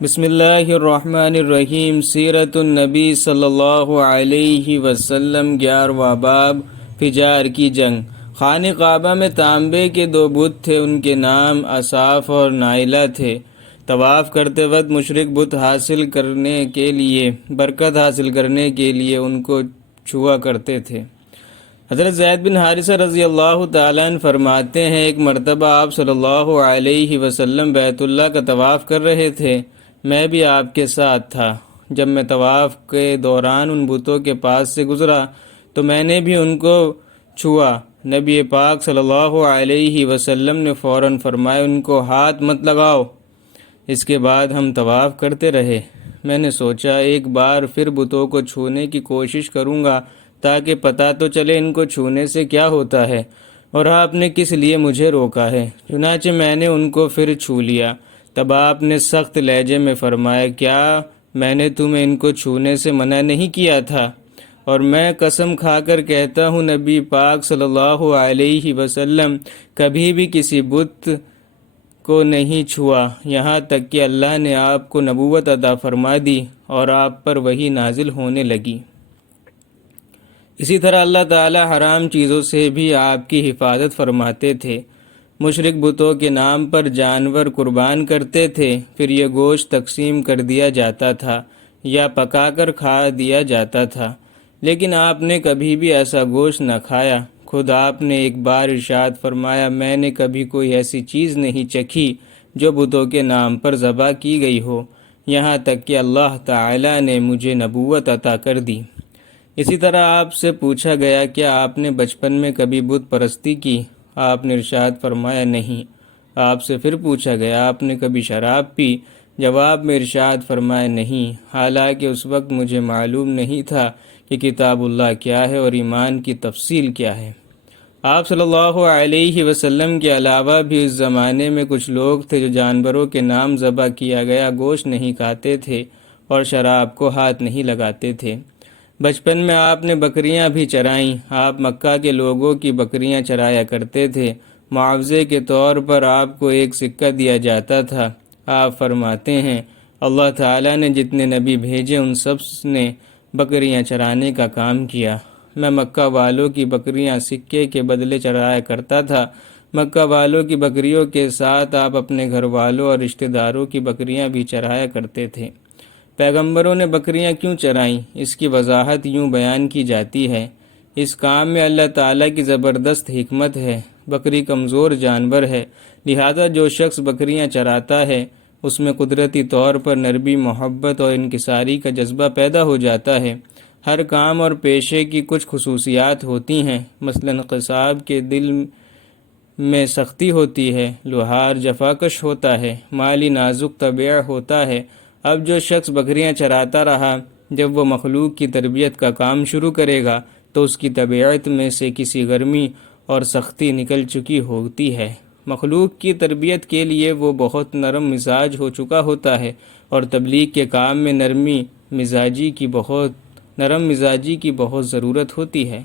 بسم اللہ الرحمن الرحیم۔ سیرت النبی صلی اللہ علیہ وسلم 11واں باب فجار کی جنگ۔ خانہ کعبہ میں تانبے کے 2 بت تھے، ان کے نام اصاف اور نائلہ تھے۔ طواف کرتے وقت مشرک بت حاصل کرنے کے لیے، برکت حاصل کرنے کے لیے ان کو چھوا کرتے تھے۔ حضرت زید بن حارثہ رضی اللہ تعالیٰ عنہ فرماتے ہیں، ایک مرتبہ آپ صلی اللہ علیہ وسلم بیت اللہ کا طواف کر رہے تھے، میں بھی آپ کے ساتھ تھا۔ جب میں طواف کے دوران ان بتوں کے پاس سے گزرا تو میں نے بھی ان کو چھوا۔ نبی پاک صلی اللہ علیہ وسلم نے فوراً فرمایا، ان کو ہاتھ مت لگاؤ۔ اس کے بعد ہم طواف کرتے رہے۔ میں نے سوچا ایک بار پھر بتوں کو چھونے کی کوشش کروں گا تاکہ پتہ تو چلے ان کو چھونے سے کیا ہوتا ہے اور آپ نے کس لیے مجھے روکا ہے۔ چنانچہ میں نے ان کو پھر چھو لیا۔ تب آپ نے سخت لہجے میں فرمایا، کیا میں نے تمہیں ان کو چھونے سے منع نہیں کیا تھا؟ اور میں قسم کھا کر کہتا ہوں، نبی پاک صلی اللہ علیہ وسلم کبھی بھی کسی بت کو نہیں چھوا، یہاں تک کہ اللہ نے آپ کو نبوت عطا فرما دی اور آپ پر وحی نازل ہونے لگی۔ اسی طرح اللہ تعالی حرام چیزوں سے بھی آپ کی حفاظت فرماتے تھے۔ مشرک بتوں کے نام پر جانور قربان کرتے تھے، پھر یہ گوشت تقسیم کر دیا جاتا تھا یا پکا کر کھا دیا جاتا تھا، لیکن آپ نے کبھی بھی ایسا گوشت نہ کھایا۔ خود آپ نے ایک بار ارشاد فرمایا، میں نے کبھی کوئی ایسی چیز نہیں چکھی جو بتوں کے نام پر ذبح کی گئی ہو، یہاں تک کہ اللہ تعالی نے مجھے نبوت عطا کر دی۔ اسی طرح آپ سے پوچھا گیا، کیا آپ نے بچپن میں کبھی بت پرستی کی؟ آپ نے ارشاد فرمایا، نہیں۔ آپ سے پھر پوچھا گیا، آپ نے کبھی شراب پی؟ جواب میں ارشاد فرمایا، نہیں، حالانکہ اس وقت مجھے معلوم نہیں تھا کہ کتاب اللہ کیا ہے اور ایمان کی تفصیل کیا ہے۔ آپ صلی اللہ علیہ وسلم کے علاوہ بھی اس زمانے میں کچھ لوگ تھے جو جانوروں کے نام ذبح کیا گیا گوشت نہیں کھاتے تھے اور شراب کو ہاتھ نہیں لگاتے تھے۔ بچپن میں آپ نے بکریاں بھی چرائیں۔ آپ مکہ کے لوگوں کی بکریاں چرایا کرتے تھے۔ معاوضے کے طور پر آپ کو ایک سکہ دیا جاتا تھا۔ آپ فرماتے ہیں، اللہ تعالیٰ نے جتنے نبی بھیجے ان سب نے بکریاں چرانے کا کام کیا۔ میں مکہ والوں کی بکریاں سکے کے بدلے چرایا کرتا تھا۔ مکہ والوں کی بکریوں کے ساتھ آپ اپنے گھر والوں اور رشتہ داروں کی بکریاں بھی چرایا کرتے تھے۔ پیغمبروں نے بکریاں کیوں چرائیں؟ اس کی وضاحت یوں بیان کی جاتی ہے، اس کام میں اللہ تعالیٰ کی زبردست حکمت ہے۔ بکری کمزور جانور ہے، لہذا جو شخص بکریاں چراتا ہے اس میں قدرتی طور پر نرمی، محبت اور انکساری کا جذبہ پیدا ہو جاتا ہے۔ ہر کام اور پیشے کی کچھ خصوصیات ہوتی ہیں، مثلاً قصاب کے دل میں سختی ہوتی ہے، لوہار جفاکش ہوتا ہے، مالی نازک طبع ہوتا ہے۔ اب جو شخص بکریاں چراتا رہا، جب وہ مخلوق کی تربیت کا کام شروع کرے گا تو اس کی طبیعت میں سے کسی گرمی اور سختی نکل چکی ہوتی ہے۔ مخلوق کی تربیت کے لیے وہ بہت نرم مزاج ہو چکا ہوتا ہے اور تبلیغ کے کام میں نرم مزاجی کی بہت ضرورت ہوتی ہے۔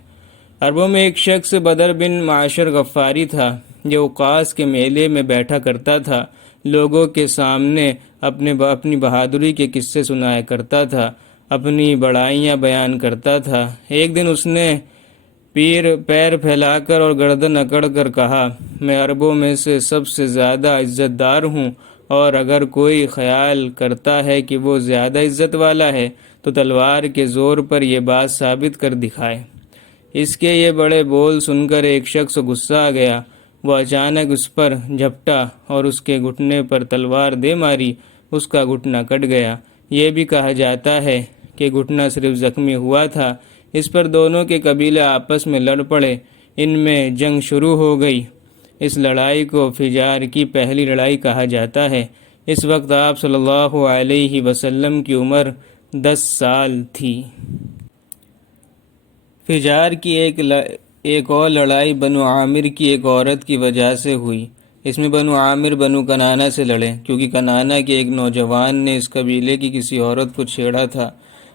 عربوں میں ایک شخص بدر بن معاشر غفاری تھا، جو اوقاس کے میلے میں بیٹھا کرتا تھا، لوگوں کے سامنے اپنی بہادری کے قصے سنایا کرتا تھا، اپنی بڑائیاں بیان کرتا تھا۔ ایک دن اس نے پیر پھیلا کر اور گردن اکڑ کر کہا، میں عربوں میں سے سب سے زیادہ عزت دار ہوں، اور اگر کوئی خیال کرتا ہے کہ وہ زیادہ عزت والا ہے تو تلوار کے زور پر یہ بات ثابت کر دکھائے۔ اس کے یہ بڑے بول سن کر ایک شخص غصہ آ گیا۔ وہ اچانک اس پر جھپٹا اور اس کے گھٹنے پر تلوار دے ماری، اس کا گھٹنا کٹ گیا۔ یہ بھی کہا جاتا ہے کہ گھٹنا صرف زخمی ہوا تھا۔ اس پر دونوں کے قبیلے آپس میں لڑ پڑے، ان میں جنگ شروع ہو گئی۔ اس لڑائی کو فجار کی پہلی لڑائی کہا جاتا ہے۔ اس وقت آپ صلی اللہ علیہ وسلم کی عمر 10 سال تھی۔ فجار کی ایک اور لڑائی بنو عامر کی ایک عورت کی وجہ سے ہوئی۔ اس میں بنو عامر بنو کنانہ سے لڑے، کیونکہ کنانہ کے ایک نوجوان نے اس قبیلے کی کسی عورت کو چھیڑا تھا۔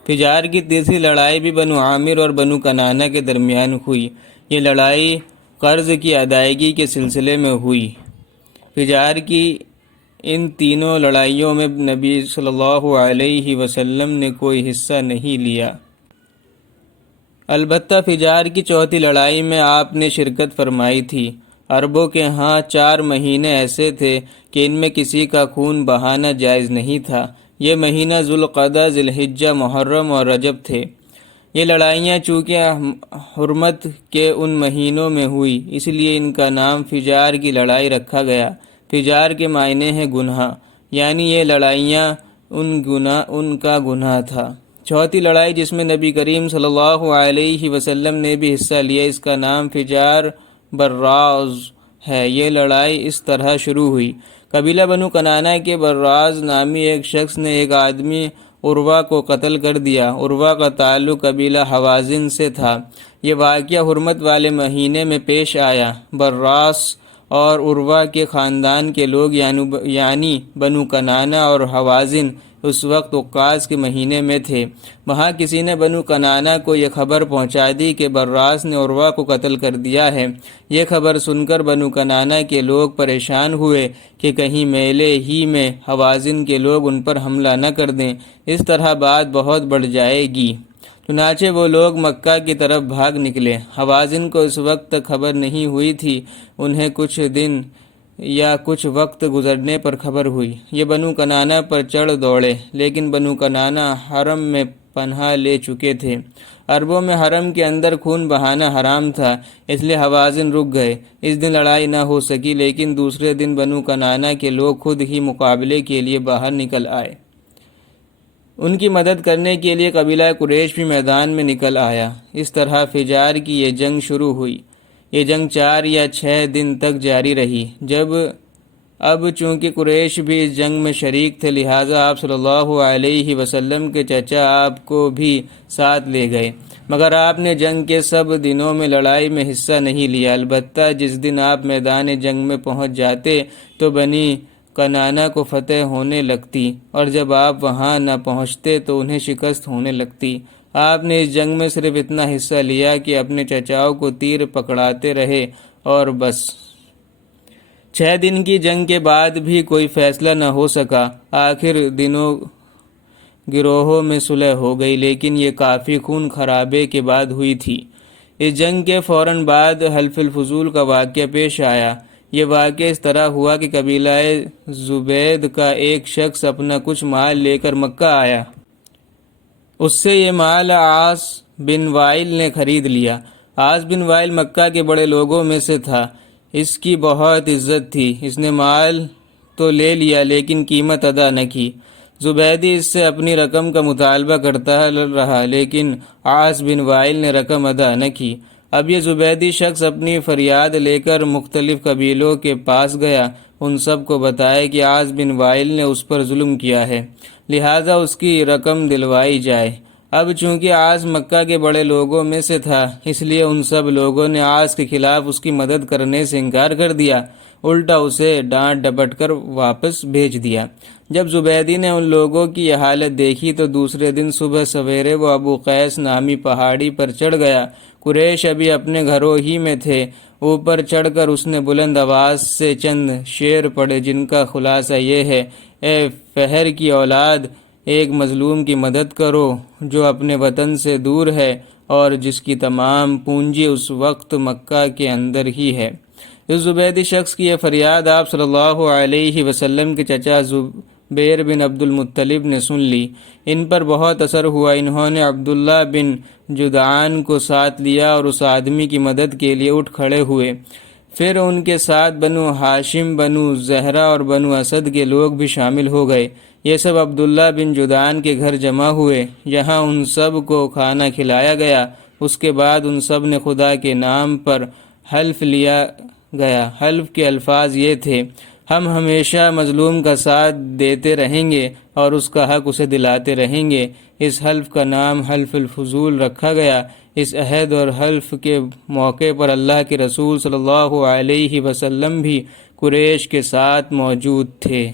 فجار کی تیسری لڑائی بھی بنو عامر اور بنو کنانہ کے درمیان ہوئی۔ یہ لڑائی قرض کی ادائیگی کے سلسلے میں ہوئی۔ فجار کی ان تینوں لڑائیوں میں نبی صلی اللہ علیہ وسلم نے کوئی حصہ نہیں لیا۔ البتہ فجار کی چوتھی لڑائی میں آپ نے شرکت فرمائی تھی۔ عربوں کے ہاں 4 مہینے ایسے تھے کہ ان میں کسی کا خون بہانا جائز نہیں تھا۔ یہ مہینہ ذوالقعدہ، ذی الحجہ، محرم اور رجب تھے۔ یہ لڑائیاں چونکہ حرمت کے ان مہینوں میں ہوئی، اس لیے ان کا نام فجار کی لڑائی رکھا گیا۔ فجار کے معنی ہے گناہ، یعنی یہ لڑائیاں ان کا گناہ تھا۔ چوتھی لڑائی جس میں نبی کریم صلی اللہ علیہ وسلم نے بھی حصہ لیا، اس کا نام فجار براز ہے۔ یہ لڑائی اس طرح شروع ہوئی۔ قبیلہ بنو کنانہ کے براز نامی ایک شخص نے ایک آدمی عروہ کو قتل کر دیا۔ عروہ کا تعلق قبیلہ حوازن سے تھا۔ یہ واقعہ حرمت والے مہینے میں پیش آیا۔ براس اور عروہ کے خاندان کے لوگ یعنی بنو کنانہ اور حوازن اس وقت عکاظ کے مہینے میں تھے۔ وہاں کسی نے بنو کنانہ کو یہ خبر پہنچا دی کہ براس نے عروہ کو قتل کر دیا ہے۔ یہ خبر سن کر بنو کنانہ کے لوگ پریشان ہوئے کہ کہیں میلے ہی میں حوازن کے لوگ ان پر حملہ نہ کر دیں، اس طرح بات بہت بڑھ جائے گی۔ چنانچہ وہ لوگ مکہ کی طرف بھاگ نکلے۔ حوازن کو اس وقت تک خبر نہیں ہوئی تھی، انہیں کچھ دن یا کچھ وقت گزرنے پر خبر ہوئی۔ یہ بنو کنانہ پر چڑھ دوڑے، لیکن بنو کنانہ حرم میں پناہ لے چکے تھے۔ عربوں میں حرم کے اندر خون بہانا حرام تھا، اس لیے حوازن رک گئے۔ اس دن لڑائی نہ ہو سکی، لیکن دوسرے دن بنو کنانہ کے لوگ خود ہی مقابلے کے لیے باہر نکل آئے۔ ان کی مدد کرنے کے لیے قبیلہ قریش بھی میدان میں نکل آیا۔ اس طرح فجار کی یہ جنگ شروع ہوئی۔ یہ جنگ 4 یا 6 دن تک جاری رہی۔ اب چونکہ قریش بھی اس جنگ میں شریک تھے، لہٰذا آپ صلی اللہ علیہ وسلم کے چچا آپ کو بھی ساتھ لے گئے، مگر آپ نے جنگ کے سب دنوں میں لڑائی میں حصہ نہیں لیا۔ البتہ جس دن آپ میدان جنگ میں پہنچ جاتے تو بنی کنانہ کو فتح ہونے لگتی، اور جب آپ وہاں نہ پہنچتے تو انہیں شکست ہونے لگتی۔ آپ نے اس جنگ میں صرف اتنا حصہ لیا کہ اپنے چچاؤں کو تیر پکڑاتے رہے اور بس۔ 6 دن کی جنگ کے بعد بھی کوئی فیصلہ نہ ہو سکا۔ آخر دنوں گروہوں میں صلح ہو گئی، لیکن یہ کافی خون خرابے کے بعد ہوئی تھی۔ اس جنگ کے فوراً بعد حلف الفضول کا واقعہ پیش آیا۔ یہ واقعہ اس طرح ہوا کہ قبیلہ زبید کا ایک شخص اپنا کچھ مال لے کر مکہ آیا۔ اس سے یہ مال عاص بن وائل نے خرید لیا۔ عاص بن وائل مکہ کے بڑے لوگوں میں سے تھا، اس کی بہت عزت تھی۔ اس نے مال تو لے لیا لیکن قیمت ادا نہ کی۔ زبیدی اس سے اپنی رقم کا مطالبہ کرتا رہا، لیکن عاص بن وائل نے رقم ادا نہ کی۔ اب یہ زبیدی شخص اپنی فریاد لے کر مختلف قبیلوں کے پاس گیا، ان سب کو بتایا کہ عاص بن وائل نے اس پر ظلم کیا ہے، لہٰذا اس کی رقم دلوائی جائے۔ اب چونکہ عاص مکہ کے بڑے لوگوں میں سے تھا، اس لیے ان سب لوگوں نے عاص کے خلاف اس کی مدد کرنے سے انکار کر دیا، الٹا اسے ڈانٹ ڈپٹ کر واپس بھیج دیا۔ جب زبیدی نے ان لوگوں کی یہ حالت دیکھی تو دوسرے دن صبح سویرے وہ ابو قیس نامی پہاڑی پر چڑھ گیا۔ قریش ابھی اپنے گھروں ہی میں تھے۔ اوپر چڑھ کر اس نے بلند آواز سے چند شعر پڑھے، جن کا خلاصہ یہ ہے: اے فہر کی اولاد، ایک مظلوم کی مدد کرو جو اپنے وطن سے دور ہے اور جس کی تمام پونجی اس وقت مکہ کے اندر ہی ہے۔ اس زبیدی شخص کی یہ فریاد آپ صلی اللہ علیہ وسلم کے چچا زبیر بن عبد المطلب نے سن لی۔ ان پر بہت اثر ہوا۔ انہوں نے عبداللہ بن جدعان کو ساتھ لیا اور اس آدمی کی مدد کے لیے اٹھ کھڑے ہوئے۔ پھر ان کے ساتھ بنو ہاشم، بنو زہرہ اور بنو اسد کے لوگ بھی شامل ہو گئے۔ یہ سب عبداللہ بن جدعان کے گھر جمع ہوئے، یہاں ان سب کو کھانا کھلایا گیا۔ اس کے بعد ان سب نے خدا کے نام پر حلف لیا گیا۔ حلف کے الفاظ یہ تھے: ہم ہمیشہ مظلوم کا ساتھ دیتے رہیں گے اور اس کا حق اسے دلاتے رہیں گے۔ اس حلف کا نام حلف الفضول رکھا گیا۔ اس عہد اور حلف کے موقع پر اللہ کے رسول صلی اللہ علیہ وسلم بھی قریش کے ساتھ موجود تھے۔